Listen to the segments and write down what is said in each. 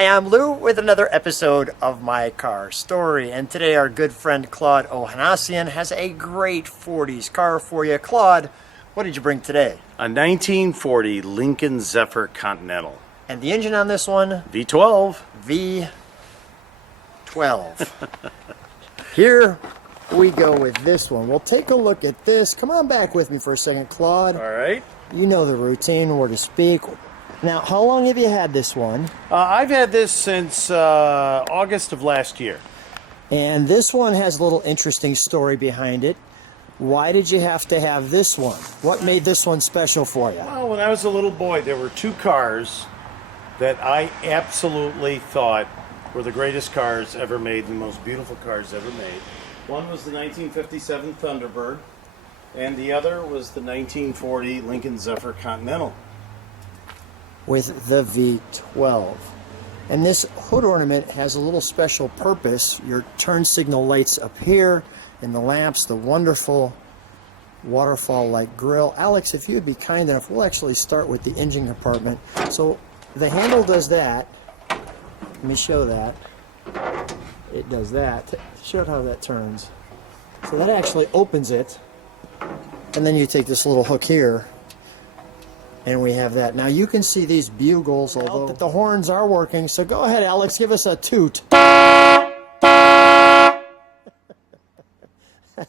Hi, I'm Lou with another episode of My Car Story, and today our good friend Claude Ohanesian has a great 40s car for you. Claude, what did you bring today? A 1940 Lincoln Zephyr Continental. And the engine on this one? V12. V12. Here we go with this one. We'll take a look at this. Come on back with me for a second, Claude. All right. You know the routine, where to speak. Now, how long have you had this one? I've had this since August of last year. And this one has a little interesting story behind it. Why did you have to have this one? What made this one special for you? Well, when I was a little boy, there were two cars that I absolutely thought were the greatest cars ever made, the most beautiful cars ever made. One was the 1957 Thunderbird, and the other was the 1940 Lincoln Zephyr Continental. With the V12. And this hood ornament has a little special purpose. Your turn signal lights up here, and the lamps, the wonderful waterfall-like grille. Alex, if you'd be kind enough, we'll actually start with the engine compartment. So the handle does that. Let me show that. It does that. Show how that turns. So that actually opens it, and then you take this little hook here, and we have that. Now you can see these bugles, although that the horns are working. So go ahead, Alex, give us a toot. That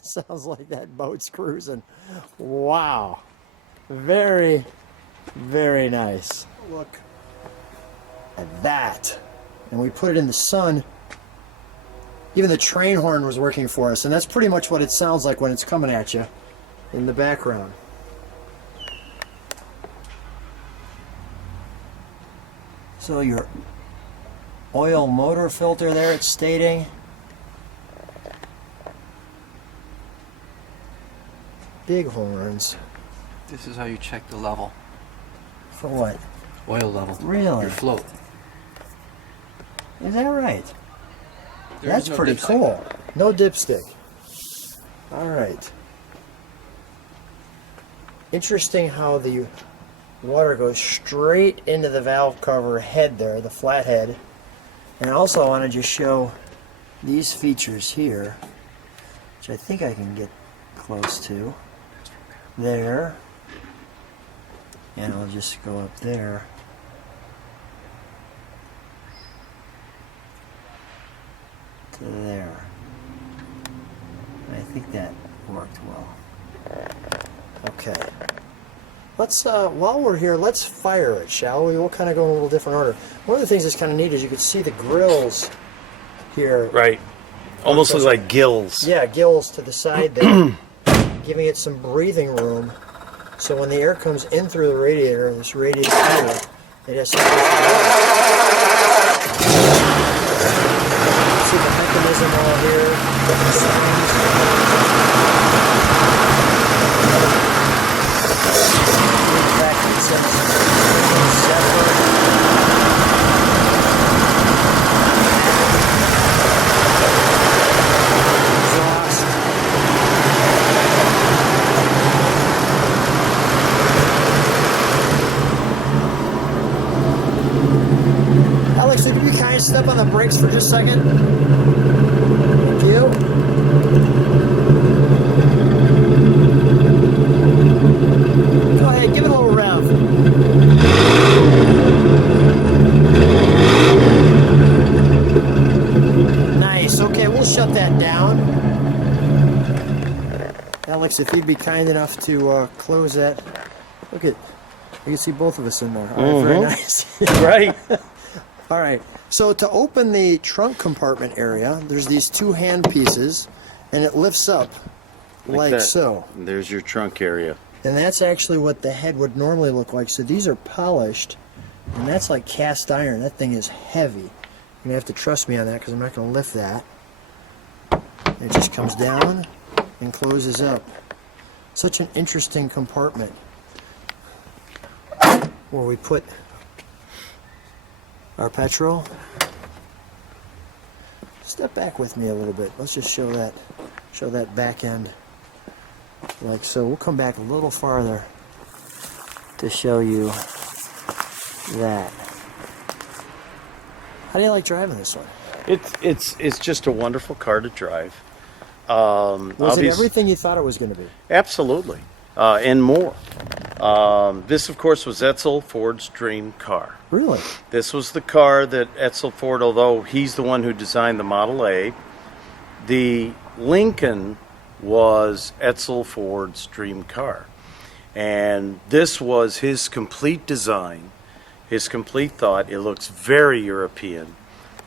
sounds like that boat's cruising. Wow. Very, very nice. Look at that. And we put it in the sun. Even the train horn was working for us, and that's pretty much what it sounds like when it's coming at you in the background. So your oil motor filter there, it's stating. Big horns. This is how you check the level. For what? Oil level. Really? Your float. Is that right? There's That's no pretty dipstick. cool. No dipstick. All right. Interesting how the water goes straight into the valve cover head there, the flat head. And also I want to just show these features here, which I think I can get close to. There. And I'll just go up there. To there. I think that worked well. Okay. Let's, while we're here, let's fire it, shall we? We'll kind of go in a little different order. One of the things that's kind of neat is you can see the grills here. Right. Almost look like gills. Yeah, gills to the side there, giving it some breathing room. So when the air comes in through the radiator, this radiator here, it has some see the mechanism all here, the sounds. Alex, would you be kind to step on the brakes for just a second? Thank you. Go ahead, give it a little rev. Nice. Okay, we'll shut that down. Alex, if you'd be kind enough to close that. Look at, you can see both of us in there. All right, very nice. Right. All right, so to open the trunk compartment area, there's these two hand pieces, and it lifts up like that. so. There's your trunk area. And that's actually what the head would normally look like. So these are polished, and that's like cast iron. That thing is heavy. You're going to have to trust me on that because I'm not going to lift that. It just comes down and closes up. Such an interesting compartment where we put our petrol. Step back with me a little bit. Let's just show that back end like so. We'll come back a little farther to show you that. How do you like driving this one? It's just a wonderful car to drive. Was it everything you thought it was going to be? Absolutely, and more. This, of course, was Edsel Ford's dream car. Really? This was the car that Edsel Ford, although he's the one who designed the Model A, the Lincoln was Edsel Ford's dream car. And this was his complete design, his complete thought. It looks very European.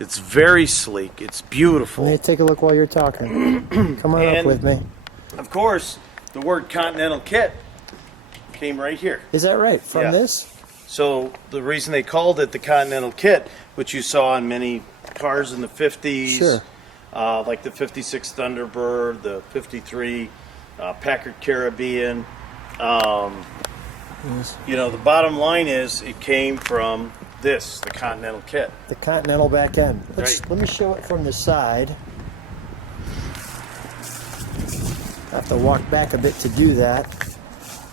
It's very sleek. It's beautiful. Let me take a look while you're talking. Come on up with me. Of course, the word Continental Kit came right here. Is that right? From Yeah. this? So the reason they called it the Continental Kit, which you saw on many cars in the 50s, Sure. like the 56 Thunderbird, the 53 Packard Caribbean. Yes. You know, the bottom line is it came from this, the Continental Kit. The Continental back end. Right. Let me show it from the side. I have to walk back a bit to do that.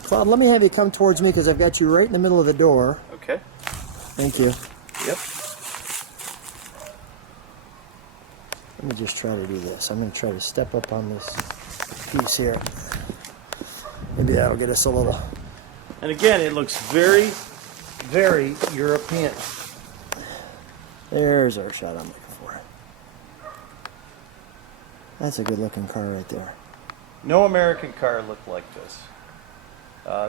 Claude, let me have you come towards me because I've got you right in the middle of the door. Okay. Thank you. Yep. Let me just try to do this. I'm going to try to step up on this piece here. Maybe that'll get us a little. And again, it looks very, very European. There's our shot I'm looking for. That's a good looking car right there. No American car looked like this.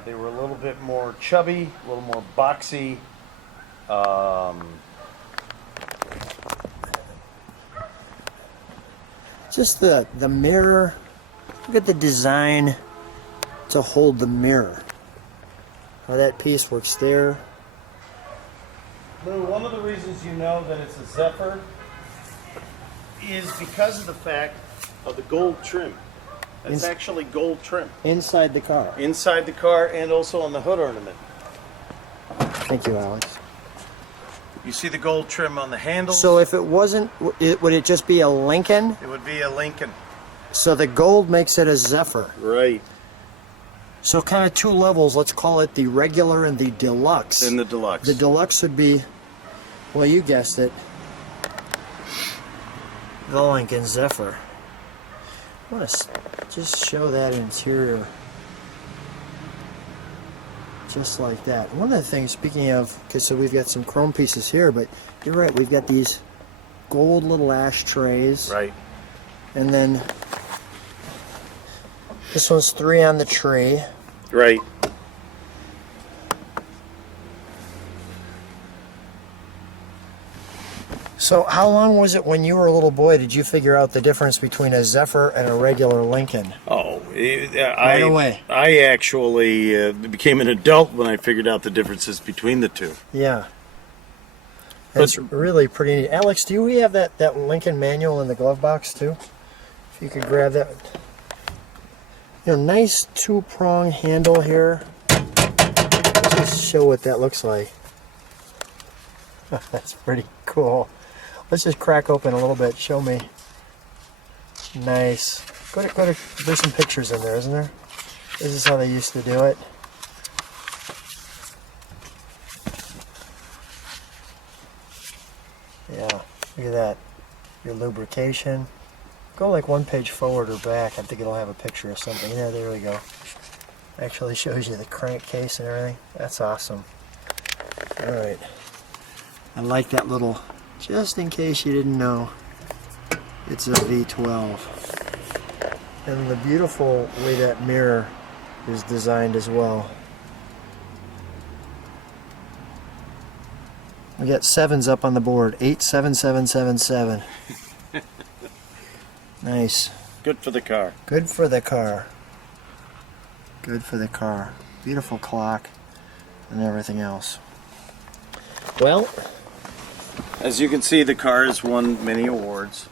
They were a little bit more chubby, a little more boxy. Just the mirror. Look at the design to hold the mirror. How that piece works there. Lou, one of the reasons you know that it's a Zephyr is because of the fact of the gold trim. It's actually gold trim. Inside the car. Inside the car and also on the hood ornament. Thank you, Alex. You see the gold trim on the handles? So if it wasn't, would it just be a Lincoln? It would be a Lincoln. So the gold makes it a Zephyr. Right. So kind of two levels. Let's call it the regular and the deluxe. And the deluxe. The deluxe would be, well, you guessed it, the Lincoln Zephyr. I want to just show that interior just like that. One of the things, speaking of, because so we've got some chrome pieces here, but you're right, we've got these gold little ashtrays. Right. And then this one's 3 on the tree. Right. So how long was it when you were a little boy did you figure out the difference between a Zephyr and a regular Lincoln? Oh, Right away. I actually became an adult when I figured out the differences between the two. Yeah. That's really pretty neat. Alex, do we have that Lincoln manual in the glove box too? If you could grab that. You know, nice 2-prong handle here. Let's just show what that looks like. That's pretty cool. Let's just crack open a little bit. Show me. Nice. Go to. There's some pictures in there, isn't there? This is how they used to do it. Yeah. Look at that. Your lubrication. Go like one page forward or back. I think it'll have a picture of something. Yeah, there we go. Actually shows you the crankcase and everything. That's awesome. All right. I like that little, just in case you didn't know, it's a V12. And the beautiful way that mirror is designed as well. We got 7s up on the board, 87777. Nice. Good for the car. Good for the car. Good for the car. Beautiful clock and everything else. Well, As you can see, the car has won many awards,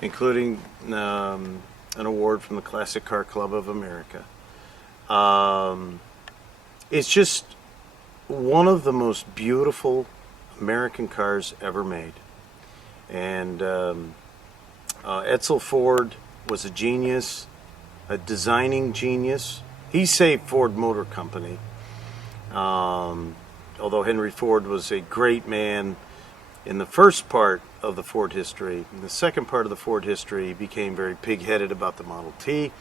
including an award from the Classic Car Club of America. It's just one of the most beautiful American cars ever made. And Edsel Ford was a genius, a designing genius. He saved Ford Motor Company. Although Henry Ford was a great man, in the first part of the Ford history. In the second part of the Ford history, he became very pig-headed about the Model T,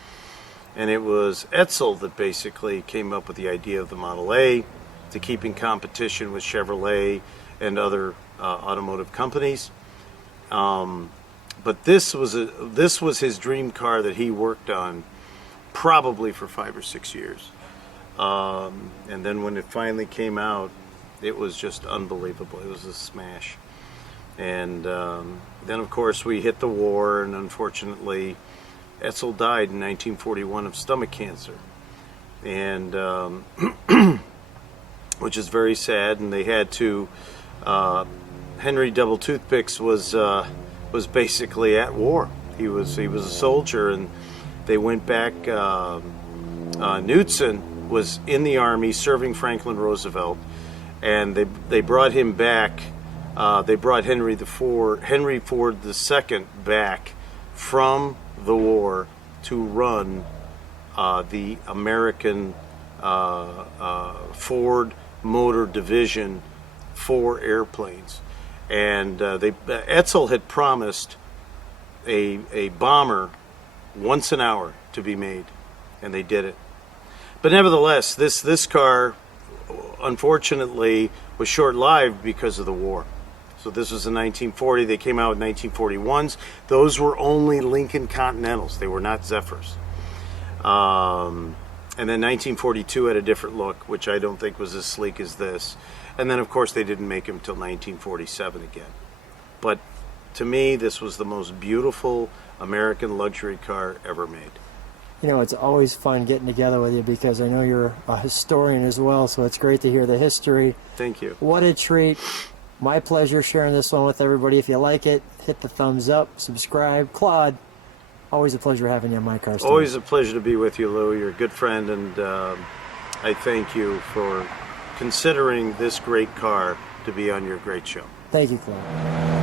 and it was Edsel that basically came up with the idea of the Model A to keep in competition with Chevrolet and other automotive companies. But this was his dream car that he worked on probably for 5 or 6 years. And then when it finally came out, it was just unbelievable. It was a smash. And then, of course, we hit the war, and unfortunately, Edsel died in 1941 of stomach cancer. And which is very sad. And they had to. Henry Double Toothpicks was basically at war. He was a soldier, and they went back. Knudsen was in the army serving Franklin Roosevelt, and they brought him back. They brought Henry Ford II back from the war to run the American Ford Motor Division for airplanes. And Edsel had promised a bomber once an hour to be made, and they did it. But nevertheless, this car, unfortunately, was short-lived because of the war. So this was in 1940. They came out in 1941s. Those were only Lincoln Continentals. They were not Zephyrs. And then 1942 had a different look, which I don't think was as sleek as this. And then, of course, they didn't make them until 1947 again. But to me, this was the most beautiful American luxury car ever made. You know, it's always fun getting together with you because I know you're a historian as well, so it's great to hear the history. Thank you. What a treat. My pleasure sharing this one with everybody. If you like it, hit the thumbs up, subscribe. Claude, always a pleasure having you on my car. Always a pleasure to be with you, Lou. You're a good friend, and I thank you for considering this great car to be on your great show. Thank you, Claude.